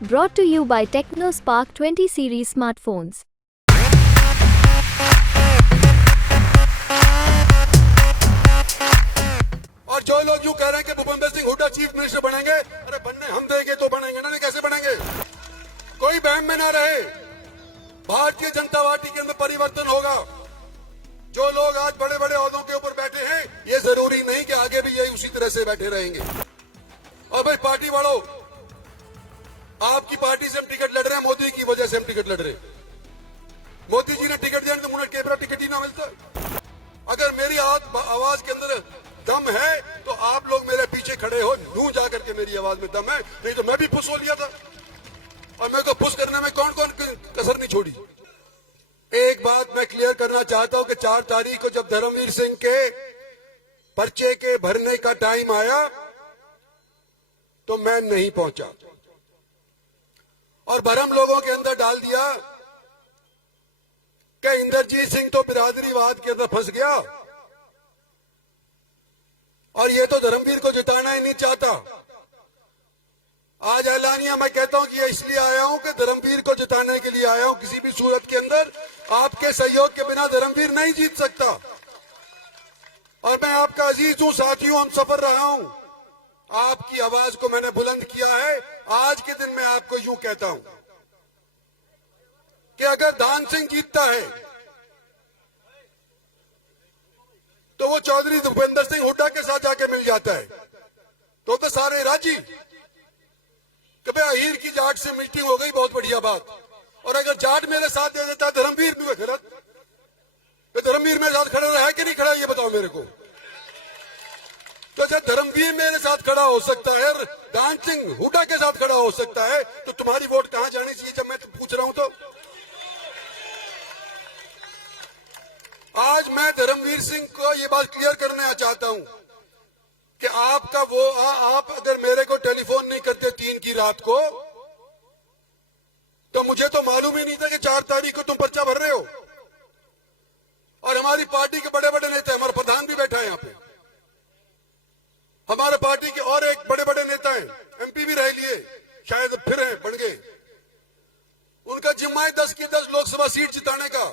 Brought to you by TechnoSpark 20 series smartphones. और जो लोग यूं कह रहे हैं कि भूपेंद्र सिंह हुड्डा चीफ मिनिस्टर बनेंगे, अरे बनने हम देंगे तो बनेंगे ना, नहीं कैसे बनेंगे? कोई बहम में ना रहे। भारतीय जनता पार्टी के अंदर परिवर्तन होगा। जो लोग आज बड़े बड़े ओहदों के ऊपर बैठे हैं, ये जरूरी नहीं कि आगे भी यही उसी तरह से बैठे रहेंगे। और भाई पार्टी वालों, आपकी पार्टी से हम टिकट लड़ रहे हैं, मोदी की वजह से हम टिकट लड़ रहे हैं। मोदी जी ने टिकट दिया तो मुझे केबरा टिकट ही ना मिलता। अगर मेरी आवाज के अंदर दम है तो आप लोग मेरे पीछे खड़े हो, नू जाकर के मेरी आवाज में दम है, नहीं तो मैं भी पुश हो लिया था। और मेरे को पुश करने में कौन कौन कसर नहीं छोड़ी। एक बात मैं क्लियर करना चाहता हूं कि 4 तारीख को जब धर्मवीर सिंह के पर्चे के भरने का टाइम आया तो मैं नहीं पहुंचा और भरम लोगों के अंदर डाल दिया कि इंद्रजीत सिंह तो बिरादरीवाद के अंदर फंस गया और ये तो धर्मवीर को जिताना ही नहीं चाहता। आज ऐलानिया मैं कहता हूं कि इसलिए आया हूं कि धर्मवीर को जिताने के लिए आया हूं। किसी भी सूरत के अंदर आपके सहयोग के बिना धर्मवीर नहीं जीत सकता। और मैं आपका अजीज हूं, साथियों, हम सफर रहा हूं। आपकी आवाज को मैंने बुलंद किया है। आज के दिन मैं आपको यूं कहता हूं कि अगर दान सिंह जीतता है तो वो चौधरी भूपेंद्र सिंह हुड्डा के साथ जाके मिल जाता है तो सारे राजी कि भाई अहीर की जाट से मीटिंग हो गई, बहुत बढ़िया बात। और अगर जाट मेरे साथ दे देता है धर्मवीर भी गलत, तो धर्मवीर मेरे साथ खड़ा रहा है कि नहीं खड़ा, ये बताओ मेरे को। तो जब धर्मवीर मेरे साथ खड़ा हो सकता है और दान सिंह हुड्डा के साथ खड़ा हो सकता है तो तुम्हारी वोट कहां जानी चाहिए? जब मैं पूछ रहा हूं तो आज मैं धर्मवीर सिंह को ये बात क्लियर करना चाहता हूं कि आपका वो आप अगर मेरे को टेलीफोन नहीं करते 3 की रात को तो मुझे तो मालूम ही नहीं था कि 4 तारीख को तुम पर्चा भर रहे हो। और हमारी पार्टी के बड़े बड़े नेता, हमारा प्रधान भी बैठा है यहाँ पे, हमारे पार्टी के और एक बड़े बड़े नेता हैं, एमपी भी रह लिए, शायद फिर हैं, बन गए। उनका जिम्मा है 10 की 10 लोकसभा सीट जिताने का।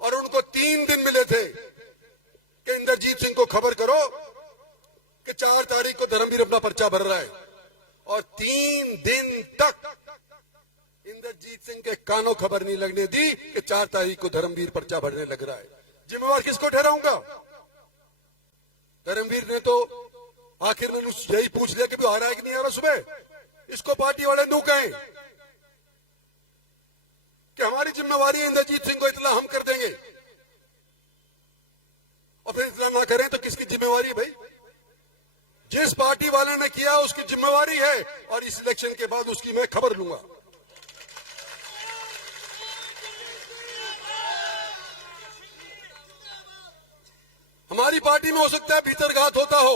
और उनको 3 दिन मिले थे कि इंद्रजीत सिंह को खबर करो कि 4 तारीख को धर्मवीर अपना पर्चा भर रहा है। और 3 दिन तक इंद्रजीत सिंह के कानों खबर नहीं लगने दी कि 4 तारीख को धर्मवीर पर्चा भरने लग रहा है। जिम्मेवार किसको ठहराऊंगा? धर्मवीर ने तो आखिर में यही पूछ लिया कि आ रहा है कि नहीं आ रहा सुबह। इसको पार्टी वाले नू कहें कि हमारी जिम्मेवारी है, इंद्रजीत सिंह को इतना हम कर देंगे। और फिर इतना ना करें तो किसकी जिम्मेवारी? भाई जिस पार्टी वाले ने किया उसकी जिम्मेवारी है और इस इलेक्शन के बाद उसकी मैं खबर लूंगा। हमारी पार्टी में हो सकता है भीतरघात होता हो,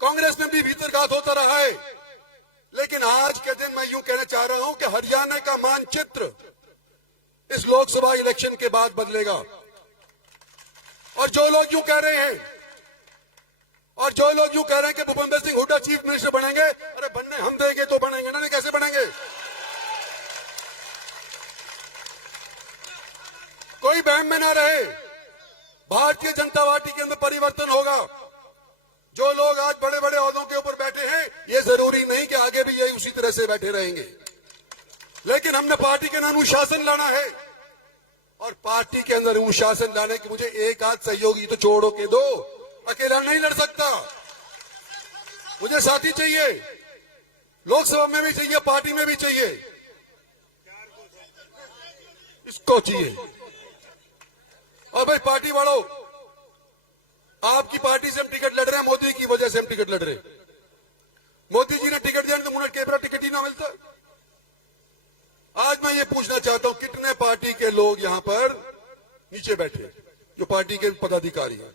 कांग्रेस में भी भीतरघात होता रहा है, लेकिन आज के दिन मैं यूं कहना चाह रहा हूं कि हरियाणा का मानचित्र इस लोकसभा इलेक्शन के बाद बदलेगा। और जो लोग यूं कह रहे हैं कि भूपेंद्र सिंह हुड्डा चीफ मिनिस्टर बनेंगे, अरे बनने हम देंगे तो बनेंगे ना, नहीं कैसे बनेंगे? कोई बहम में ना रहे। भारतीय जनता पार्टी के अंदर परिवर्तन होगा। जो लोग आज बड़े बड़े ओहदों के ऊपर बैठे हैं, ये जरूरी नहीं कि आगे भी यही उसी तरह से बैठे रहेंगे, लेकिन हमने पार्टी के अंदर अनुशासन लाना है। और पार्टी के अंदर अनुशासन लाने के मुझे एक आध सहयोगी तो छोड़ो के दो, अकेला नहीं लड़ सकता। मुझे साथी चाहिए, लोकसभा में भी चाहिए, पार्टी में भी चाहिए, इसको चाहिए। और भाई पार्टी वालों, आपकी पार्टी से हम टिकट लड़ रहे हैं, मोदी की वजह से हम टिकट लड़ रहे हैं। मोदी जी ने टिकट दिया तो मुझे केबरा टिकट ही ना मिलता। आज मैं ये पूछना चाहता हूं, कितने पार्टी के लोग यहां पर नीचे बैठे जो पार्टी के पदाधिकारी हैं,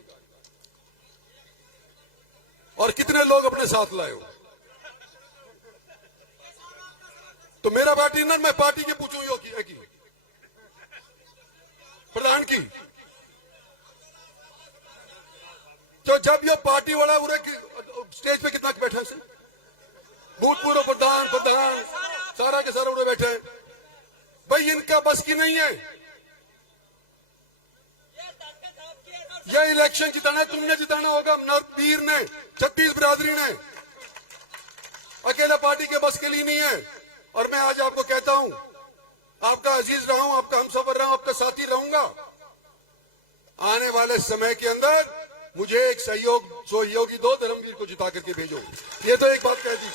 और कितने लोग अपने साथ लाए हो? तो मेरा पार्टी ना, मैं पार्टी के पूछूं यो की प्रधान की, तो जब ये पार्टी वाला पूरे स्टेज पे कितना बैठा है, भूतपूर्व प्रधान बस की नहीं है। यह इलेक्शन जिताना है, तुमने जिताना होगा, नरपीर ने, छत्तीस बिरादरी ने, अकेला पार्टी के बस के लिए नहीं है। और मैं आज आपको कहता हूं, आपका अजीज रहा हूं, आपका हमसफर रहा हूं, आपका साथी रहूंगा। आने वाले समय के अंदर मुझे एक सहयोगी दो, धर्मवीर को जिता करके भेजो। ये तो एक बात कह दी।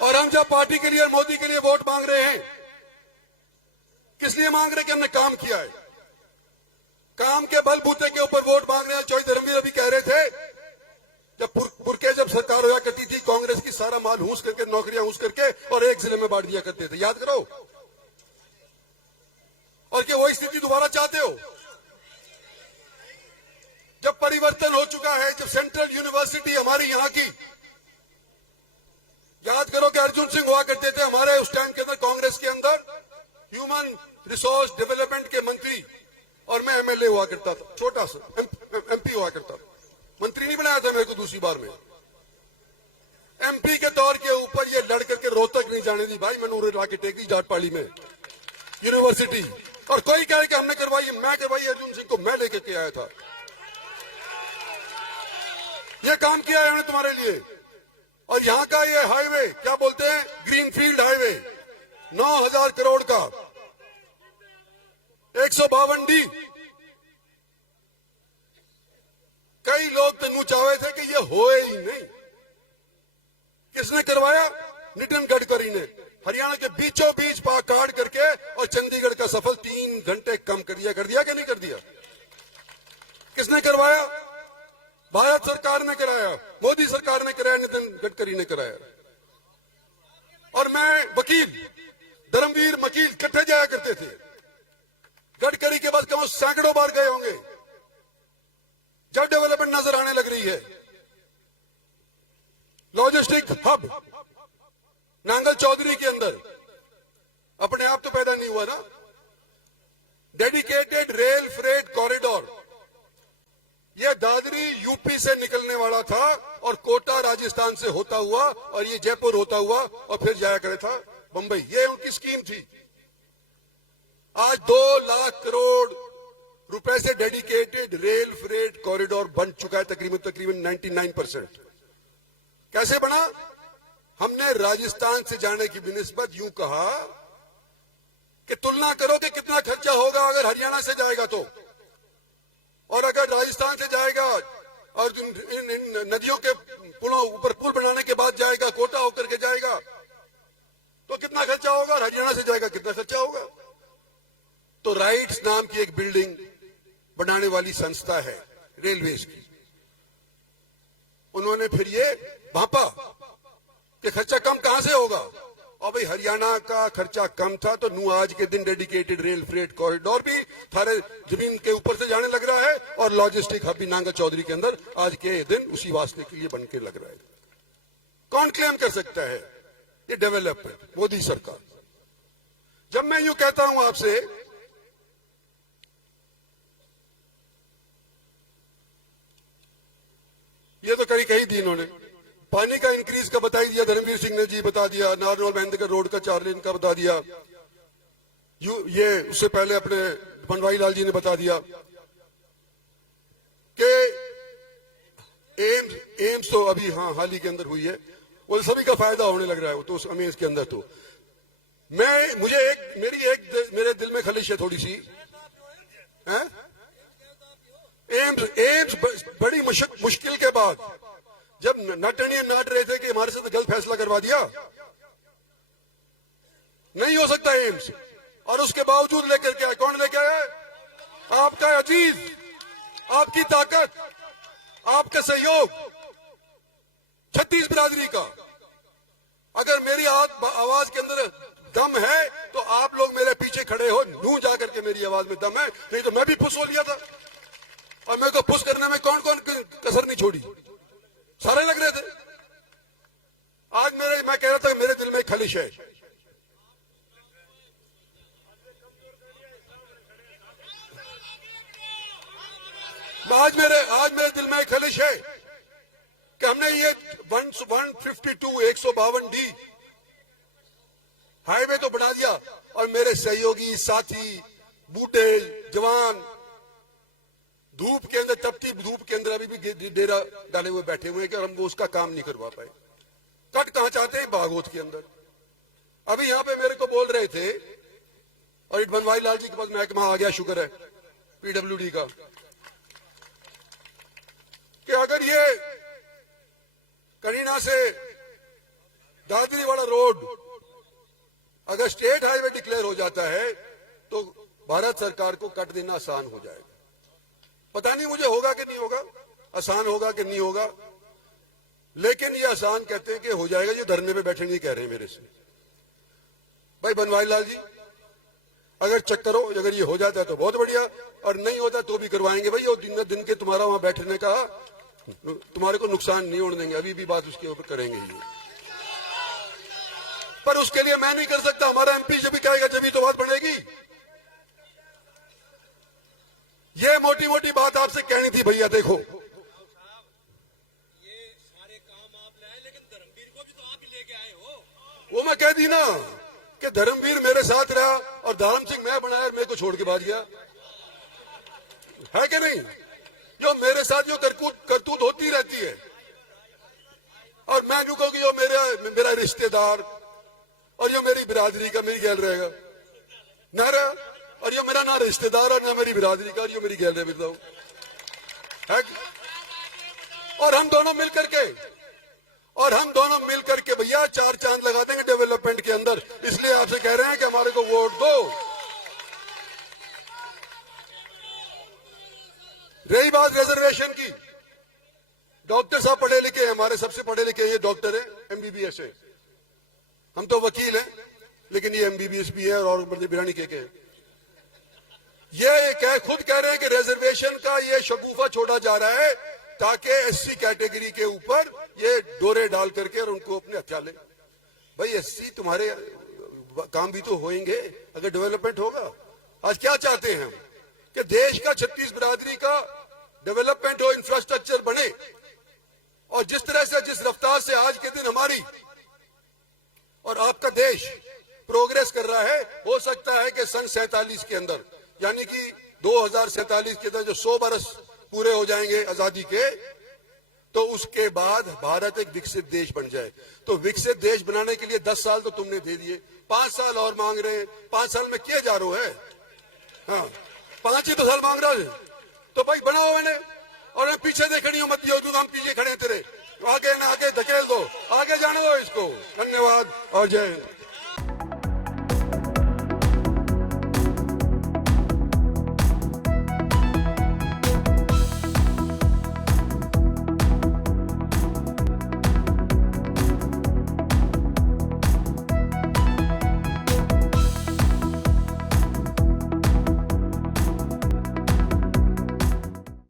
और हम जब पार्टी के लिए और मोदी के लिए वोट मांग रहे हैं, किस लिए मांग रहे हैं? कि हमने काम किया है। काम के बलबूते के ऊपर वोट मांग रहे हैं। चौधरी धर्मवीर अभी कह रहे थे, जब सरकार हुआ करती थी कांग्रेस की, सारा माल हूस करके, नौकरियां हूस करके और एक जिले में बांट दिया करते थे, याद करो। और क्या वही स्थिति दोबारा चाहते हो? जब परिवर्तन हो चुका है, जब सेंट्रल यूनिवर्सिटी हमारी यहां की, याद करो कि अर्जुन सिंह हुआ करते थे हमारे उस टाइम के अंदर कांग्रेस के अंदर ह्यूमन रिसोर्स डेवलपमेंट के मंत्री, और मैं एमएलए हुआ करता था, छोटा सा एमपी हुआ करता था। मंत्री नहीं बनाया था मेरे को दूसरी बार में। एमपी के तौर के ऊपर ये लड़ करके रोहतक नहीं जाने दी भाई, मैंने उन्हें लाके टेक दी जाटपाड़ी में यूनिवर्सिटी। और कोई कहे कि हमने करवाई, मैं करवाई, अर्जुन सिंह को मैं लेकर के आया था। ये काम किया है हमने तुम्हारे लिए। और यहां का ये हाईवे क्या बोलते हैं, ग्रीनफील्ड हाईवे, 9,000 करोड़ का, 152D। कई लोग तो मुंह चाहे थे कि ये होए ही नहीं। किसने करवाया? नितिन गडकरी ने। हरियाणा के बीचों बीच काट करके और चंडीगढ़ का सफर 3 घंटे कम कर दिया कि नहीं कर दिया? किसने करवाया? भारत सरकार ने कराया, मोदी सरकार ने कराया, नितिन गडकरी ने कराया। और मैं वकील, धर्मवीर वकील इकट्ठे जाया करते थे। गडकरी के बाद कम सैकड़ों बार गए होंगे। जब डेवलपमेंट नजर आने लग रही है, लॉजिस्टिक हब नांगल चौधरी के अंदर अपने आप तो पैदा नहीं हुआ ना। डेडिकेटेड रेल फ्रेट कॉरिडोर, यह दादरी यूपी से निकलने वाला था और कोटा राजस्थान से होता हुआ और ये जयपुर होता हुआ और फिर जाया करे था बंबई। ये उनकी स्कीम थी। आज 2 लाख करोड़ रुपए से डेडिकेटेड रेल फ्रेट कॉरिडोर बन चुका है, तकरीबन 99%। कैसे बना? हमने राजस्थान से जाने की बिनिस्बत यूं कहा कि तुलना करो कि कितना खर्चा होगा अगर हरियाणा से जाएगा तो, और अगर राजस्थान से जाएगा और इन नदियों के पुलों ऊपर पुल बनाने के बाद जाएगा, कोटा होकर के जाएगा, तो कितना खर्चा होगा? हरियाणा से जाएगा कितना खर्चा होगा? तो राइट्स नाम की एक बिल्डिंग बनाने वाली संस्था है रेलवेज की, उन्होंने फिर ये भापा कि खर्चा कम कहां से होगा। और भाई हरियाणा का खर्चा कम था तो नू आज के दिन डेडिकेटेड रेल फ्रेट कॉरिडोर भी थारे जमीन के ऊपर से जाने लग रहा है और लॉजिस्टिक हब भी नांगल चौधरी के अंदर आज के दिन उसी वास्ते के लिए बन के लग रहा है। कौन क्लेम कर सकता है ये डेवलपमेंट? मोदी सरकार। जब मैं यूं कहता हूं आपसे, ये तो कही दी इन्होंने, पानी का इंक्रीज का बता दिया, धर्मवीर सिंह ने जी बता दिया, नारनौल महेंद्रगढ़ रोड का 4 लेन का बता दिया, ये उससे पहले अपने बनवारी लाल जी ने बता दिया कि एम्स तो अभी हाल ही के अंदर हुई है, वो सभी का फायदा होने लग रहा है। वो तो उस अमेज के अंदर तो मेरे दिल में खलिश है थोड़ी सी। एम्स बड़ी मुश्किल के बाद जब नटनिया नाट रहे थे कि हमारे साथ गलत फैसला करवा दिया, नहीं हो सकता एम्स, और उसके बावजूद लेकर के आए। कौन लेकर आया? आपका अजीज, आपकी ताकत, आपका सहयोग, छत्तीस बिरादरी का। अगर मेरी आवाज के अंदर दम है तो आप लोग मेरे पीछे खड़े हो, नू जाकर के मेरी आवाज में दम है, नहीं तो मैं भी पुश हो लिया था। और मेरे को पुश करने में कौन कौन कसर नहीं छोड़ी, सारे लग रहे थे। आज मैं कह रहा था मेरे दिल में खलिश है। आज मेरे दिल में खलिश है कि हमने ये 152D हाईवे तो बना दिया, और मेरे सहयोगी साथी बूढ़े जवान धूप के अंदर, तपती धूप के अंदर अभी भी डेरा डाले हुए बैठे हुए हैं कि हम वो उसका काम नहीं करवा पाए। कट कहां चाहते हैं? बागोत के अंदर। अभी यहां पे मेरे को बोल रहे थे, और बनवारी लाल जी के पास महकमा आ गया, शुक्र है पीडब्ल्यूडी का, कि अगर ये करीना से दादरी वाला रोड अगर स्टेट हाईवे डिक्लेयर हो जाता है तो भारत सरकार को कट देना आसान हो जाएगा। पता नहीं मुझे होगा कि नहीं होगा, आसान होगा कि नहीं होगा, लेकिन ये आसान कहते हैं कि हो जाएगा। ये धरने पे बैठे नहीं कह रहे हैं मेरे से। भाई बनवारी लाल जी, अगर चेक करो, अगर ये हो जाता है तो बहुत बढ़िया, और नहीं होता तो भी करवाएंगे। भाई वो दिन के तुम्हारा वहां बैठने का तुम्हारे को नुकसान नहीं होने देंगे, अभी भी बात उसके ऊपर करेंगे ही। पर उसके लिए मैं नहीं कर सकता, हमारा एमपी जब भी कहेगा जब भी तो बात बढ़ेगी। ये मोटी मोटी बात आपसे कहनी थी भैया। देखो, ये सारे काम आप लाए, लेकिन धर्मवीर को भी तो आप ही लेके आए हो। वो मैं कह दी ना कि धर्मवीर मेरे साथ रहा और धर्म सिंह मैं बनाया, मेरे को छोड़ के भाग गया, है कि नहीं? जो मेरे साथ जो करतूत होती रहती है, और मैं जो कहूँ कि जो मेरा रिश्तेदार और ये मेरी बिरादरी का मेरी गैल रहेगा ना रहा, और ये मेरा ना रिश्तेदार और ना मेरी बिरादरी का, और ये मेरी गैल रहे है। और हम दोनों मिल करके भैया 4 चांद लगा देंगे डेवलपमेंट के अंदर। इसलिए आपसे कह रहे हैं कि हमारे को वोट दो। रही बात रिजर्वेशन की, डॉक्टर साहब पढ़े लिखे हैं, हमारे सबसे पढ़े लिखे ये डॉक्टर है, एमबीबीएस है। हम तो वकील हैं, लेकिन ये एमबीबीएस भी है और बिरानी के हैं। ये खुद कह रहे हैं कि रिजर्वेशन का ये शगुफा छोड़ा जा रहा है ताकि एससी कैटेगरी के ऊपर ये डोरे डाल करके और उनको अपने हथियार ले। भाई एससी तुम्हारे काम भी तो होंगे अगर डेवलपमेंट होगा। आज क्या चाहते हैं हम कि देश का 36 बिरादरी का डेवलपमेंट हो, इंफ्रास्ट्रक्चर बने, और जिस तरह से जिस रफ्तार से आज के दिन हमारी और आपका देश प्रोग्रेस कर रहा है, हो सकता है कि सन 47 के अंदर, यानी कि 2047 के अंदर जो 100 बरस पूरे हो जाएंगे आजादी के, तो उसके बाद भारत एक विकसित देश बन जाए। तो विकसित देश बनाने के लिए 10 साल तो तुमने दे दिए, 5 साल और मांग रहे हैं। 5 साल में किए जा रहे हैं, हाँ 5 ही तो साल मांग रहा है। तो भाई बनाओ मैंने, और मैं पीछे देखनी हो मत दियो, तू हम पीछे खड़े तेरे, आगे ना आगे धकेल दो, आगे जाने दो इसको। धन्यवाद और जय हिंद।